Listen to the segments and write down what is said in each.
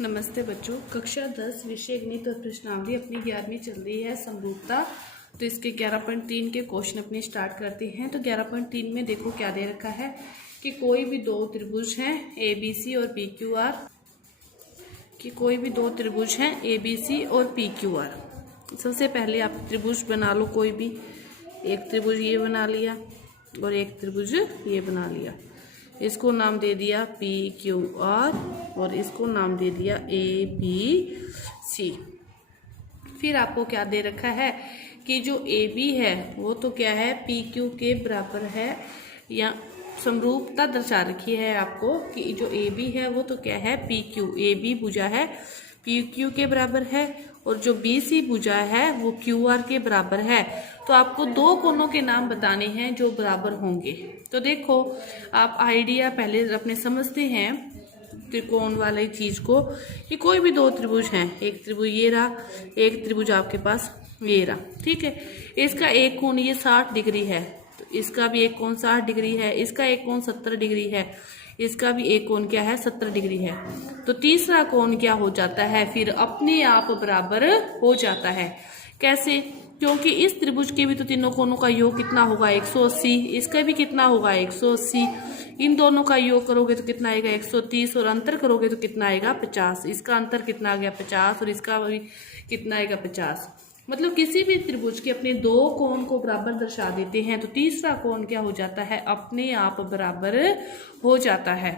नमस्ते बच्चों। कक्षा 10 विषय गणित और प्रश्नावली अपनी 11वीं चल रही है समरूपता। तो इसके 11.3 के क्वेश्चन अपने स्टार्ट करते हैं। तो 11.3 में देखो क्या दे रखा है कि कोई भी दो त्रिभुज हैं ABC और PQR, कि कोई भी दो त्रिभुज हैं ABC और PQR। सबसे पहले आप त्रिभुज बना लो कोई भी। एक त्रिभुज ये बना लिया और एक त्रिभुज ये बना लिया। इसको नाम दे दिया PQR और इसको नाम दे दिया ABC। फिर आपको क्या दे रखा है कि जो AB है वो तो क्या है PQ के बराबर है, या समरूपता दर्शा रखी है आपको कि जो AB है वो तो क्या है PQ, AB भुजा है PQ के बराबर है और जो BC भुजा है वो QR के बराबर है। तो आपको दो कोनों के नाम बताने हैं जो बराबर होंगे। तो देखो आप आइडिया पहले अपने समझते हैं त्रिकोण वाली चीज को कि कोई भी दो त्रिभुज हैं, एक त्रिभुज ये रहा, एक त्रिभुज आपके पास ये रहा, ठीक है। इसका एक कोण ये 60 डिग्री है, तो इसका भी एक कोण 60 डिग्री है, इसका एक कोण 70 डिग्री है, इसका भी एक कोण क्या है 70 डिग्री है। तो तीसरा कोण क्या हो जाता है फिर अपने आप बराबर हो जाता है। कैसे? क्योंकि इस त्रिभुज के भी तो तीनों कोणों का योग कितना होगा 180, इसका भी कितना होगा 180। इन दोनों का योग करोगे तो कितना आएगा 130 और अंतर करोगे तो कितना आएगा 50। इसका अंतर कितना आ गया 50 और इसका भी कितना आएगा 50। मतलब किसी भी त्रिभुज के अपने दो कोण को बराबर दर्शा देते हैं तो तीसरा कोण क्या हो जाता है अपने आप बराबर हो जाता है।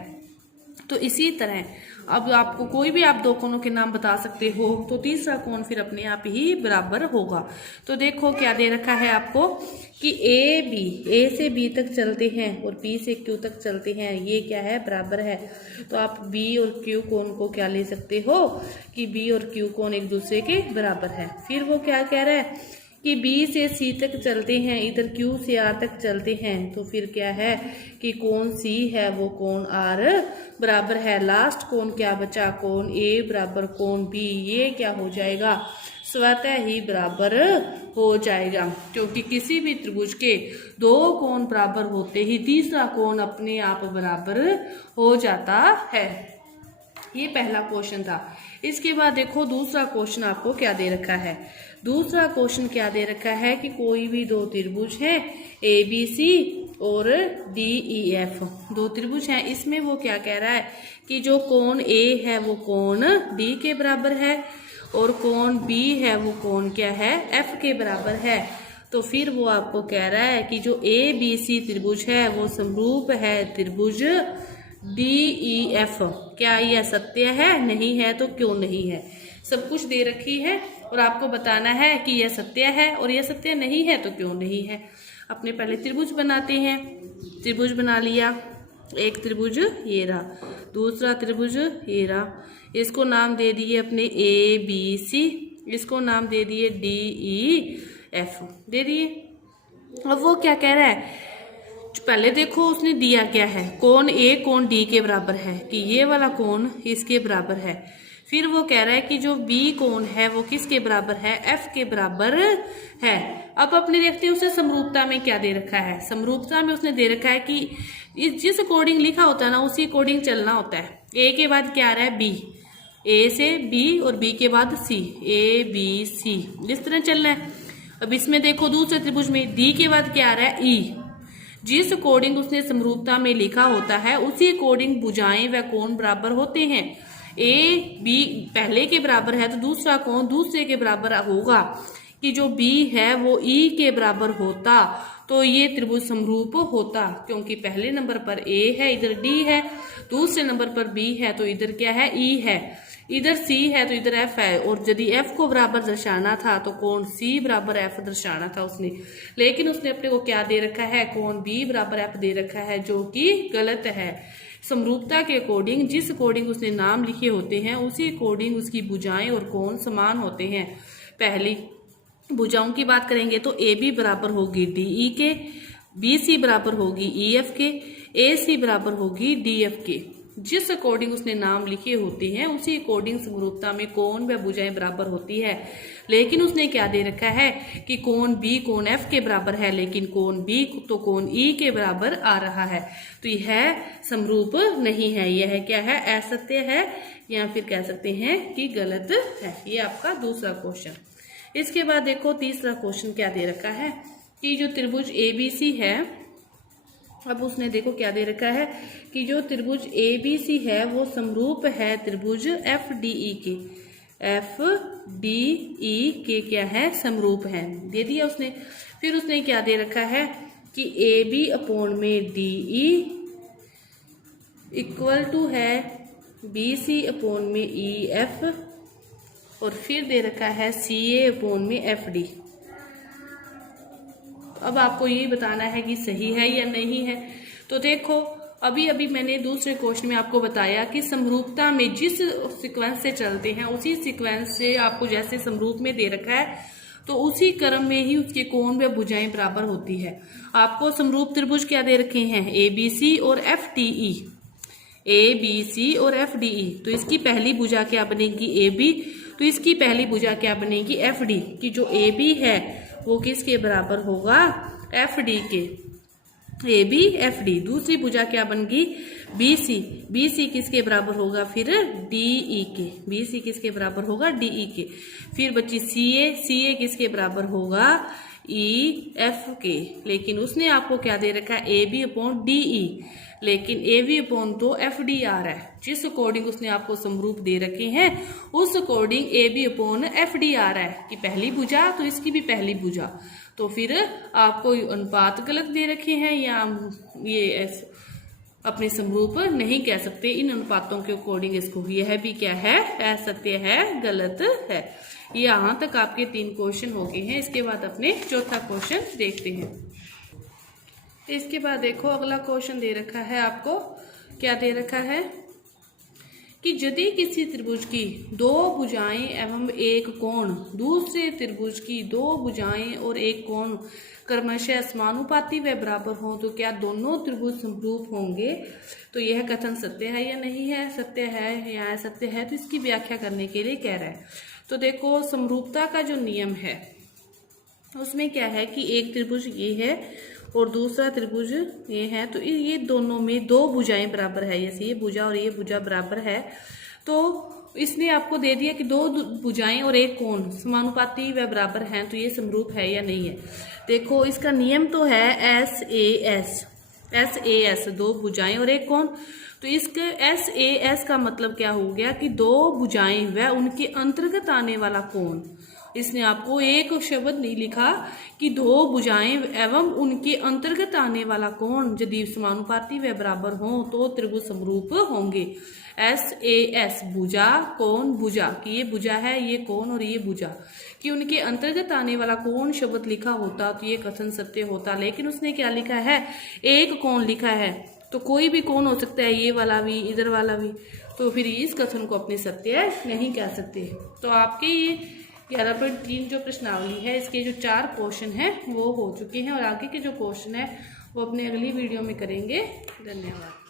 तो इसी तरह अब आपको कोई भी आप दो कोणों के नाम बता सकते हो तो तीसरा कोण फिर अपने आप ही बराबर होगा। तो देखो क्या दे रखा है आपको कि A से B तक चलते हैं और B से Q तक चलते हैं, ये क्या है बराबर है। तो आप B और Q कोण को क्या ले सकते हो कि B और Q कोण एक दूसरे के बराबर है। फिर वो क्या कह रहा है कि B से C तक चलते हैं, इधर Q से R तक चलते हैं, तो फिर क्या है कि कोण C है वो कोण R बराबर है। लास्ट कोण क्या बचा, कोण A बराबर कोण B, ये क्या हो जाएगा स्वतः ही बराबर हो जाएगा। क्योंकि किसी भी त्रिभुज के दो कोण बराबर होते ही तीसरा कोण अपने आप बराबर हो जाता है। ये पहला क्वेश्चन था। इसके बाद देखो दूसरा क्वेश्चन आपको क्या दे रखा है। दूसरा क्वेश्चन क्या दे रखा है कि कोई भी दो त्रिभुज है ABC और DEF, दो त्रिभुज हैं। इसमें वो क्या कह रहा है कि जो कोण A है वो कोण D के बराबर है और कोण B है वो कोण क्या है F के बराबर है। तो फिर वो आपको कह रहा है कि जो ABC त्रिभुज है वो समरूप है त्रिभुज DEF। क्या यह सत्य है? नहीं है तो क्यों नहीं है? सब कुछ दे रखी है और आपको बताना है कि यह सत्य है और यह सत्य नहीं है तो क्यों नहीं है। अपने पहले त्रिभुज बनाते हैं। त्रिभुज बना लिया, एक त्रिभुज ये रहा, दूसरा त्रिभुज ये रहा, इसको नाम दे दिए अपने ABC, इसको नाम दे दिए DEF दे दिए। अब वो क्या कह रहा है, पहले देखो उसने दिया क्या है, कोण A कोण D के बराबर है कि ये वाला कोण इसके बराबर है। फिर वो कह रहा है कि जो B कोण है वो किसके बराबर है, F के बराबर है। अब अपने देखते हैं उसे समरूपता में क्या दे रखा है। समरूपता में उसने दे रखा है कि जिस अकॉर्डिंग लिखा होता है ना उसी अकॉर्डिंग चलना होता है। A के बाद क्या आ रहा है B, A से B और B के बाद C, ABC इस तरह चलना है। अब इसमें देखो दूसरे त्रिभुज में D के बाद क्या आ रहा है E, जिस अकॉर्डिंग उसने समरूपता में लिखा होता है उसी अकॉर्डिंग भुजाएं व कोण बराबर होते हैं। A B पहले के बराबर है तो दूसरा कोण दूसरे के बराबर होगा। कि जो B है वो E के बराबर होता तो ये त्रिभुज समरूप होता, क्योंकि पहले नंबर पर A है, इधर D है, दूसरे नंबर पर B है तो इधर क्या है E है, इधर C है तो इधर F है। और यदि F को बराबर दर्शाना था तो कोण C बराबर F दर्शाना था उसने, लेकिन उसने अपने को क्या दे रखा है, कोण B बराबर F दे रखा है, जो कि गलत है। समरूपता के अकॉर्डिंग जिस अकॉर्डिंग उसने नाम लिखे होते हैं उसी अकॉर्डिंग उसकी भुजाएं और कोण समान होते हैं। पहली भुजाओं की बात करेंगे तो AB बराबर होगी DE के, BC बराबर होगी EF के, AC बराबर होगी DF के। जिस अकॉर्डिंग उसने नाम लिखे होते हैं उसी अकॉर्डिंग समरूपता में कोण व भुजाएं बराबर होती है। लेकिन उसने क्या दे रखा है कि कोण बी कोण एफ के बराबर है, लेकिन कोण बी तो कोण ई के बराबर आ रहा है, तो यह समरूप नहीं है। यह क्या है, असत्य है, या फिर कह सकते हैं कि गलत है। ये आपका दूसरा क्वेश्चन। इसके बाद देखो तीसरा क्वेश्चन क्या दे रखा है कि जो त्रिभुज ABC है, अब उसने देखो क्या दे रखा है कि जो त्रिभुज ABC है वो समरूप है त्रिभुज FDE के। FDE के क्या है, समरूप है, दे दिया उसने। फिर उसने क्या दे रखा है कि AB अपॉन में DE इक्वल टू है BC अपॉन में EF, और फिर दे रखा है CA अपॉन में FD। अब आपको ये बताना है कि सही है या नहीं है। तो देखो अभी अभी मैंने दूसरे क्वेश्चन में आपको बताया कि समरूपता में जिस सीक्वेंस से चलते हैं उसी सीक्वेंस से आपको जैसे समरूप में दे रखा है तो उसी क्रम में ही उसके कोण व भुजाएं बराबर होती है। आपको समरूप त्रिभुज क्या दे रखे हैं, ABC और FDE। ABC और FDE, तो इसकी पहली भुजा क्या बनेगी, AB, तो इसकी पहली भुजा क्या बनेगी, FD, कि जो AB है वो किसके बराबर होगा, FD के। AB FD। दूसरी भुजा क्या बनेगी, BC, BC किसके बराबर होगा, फिर DE के। BC किसके बराबर होगा, DE के। फिर बची CA, CA किसके बराबर होगा, EF के। लेकिन उसने आपको क्या दे रखा है, AB अपॉन DE, लेकिन AB अपॉन तो FD आ रहा है। जिस अकॉर्डिंग उसने आपको समरूप दे रखे हैं उस अकॉर्डिंग AB अपॉन FD आ रहा है कि पहली भुजा तो इसकी भी पहली भुजा, तो फिर आपको अनुपात गलत दे रखे हैं या ये अपने समरूप नहीं कह सकते इन अनुपातों के अकॉर्डिंग इसको। यह भी क्या है, असत्य है, गलत है। यहाँ तक आपके 3 क्वेश्चन हो गए हैं। इसके बाद अपने चौथा क्वेश्चन देखते हैं। इसके बाद देखो अगला क्वेश्चन दे रखा है आपको, क्या दे रखा है कि यदि किसी त्रिभुज की 2 भुजाएं एवं एक कोण दूसरे त्रिभुज की 2 भुजाएं और एक कोण क्रमशः समानुपाती व बराबर हो तो क्या दोनों त्रिभुज समरूप होंगे। तो यह कथन सत्य है या नहीं है, सत्य है या असत्य है, तो इसकी व्याख्या करने के लिए कह रहा है। तो देखो समरूपता का जो नियम है उसमें क्या है कि एक त्रिभुज ये है और दूसरा त्रिभुज ये है, तो ये दोनों में 2 भुजाएं बराबर है, जैसे ये भुजा और ये भुजा बराबर है, तो इसने आपको दे दिया कि 2 भुजाएं और एक कोण समानुपाती व बराबर हैं, तो ये समरूप है या नहीं है। देखो इसका नियम तो है SAS 2 भुजाएं और एक कोण, तो इसके SAS का मतलब क्या हो गया कि 2 भुजाएं व उनके अंतर्गत आने वाला कोण। इसने आपको एक शब्द नहीं लिखा कि 2 भुजाएं एवं उनके अंतर्गत आने वाला कोण यदि समानुपाती व बराबर हो तो त्रिभुज समरूप होंगे। SAS भुजा कोण भुजा, कि ये भुजा है, ये कोण और ये भुजा, कि उनके अंतर्गत आने वाला कोण शब्द लिखा होता तो ये कथन सत्य होता। लेकिन उसने क्या लिखा है, एक कोण लिखा है, तो कोई भी कोण हो सकता है, ये वाला भी इधर वाला भी, तो फिर इस कथन को अपने सत्य नहीं कह सकते। तो आपके ये 11.3 जो प्रश्नावली है इसके जो 4 क्वेश्चन हैं वो हो चुके हैं, और आगे के जो क्वेश्चन है वो अपने अगली वीडियो में करेंगे। धन्यवाद।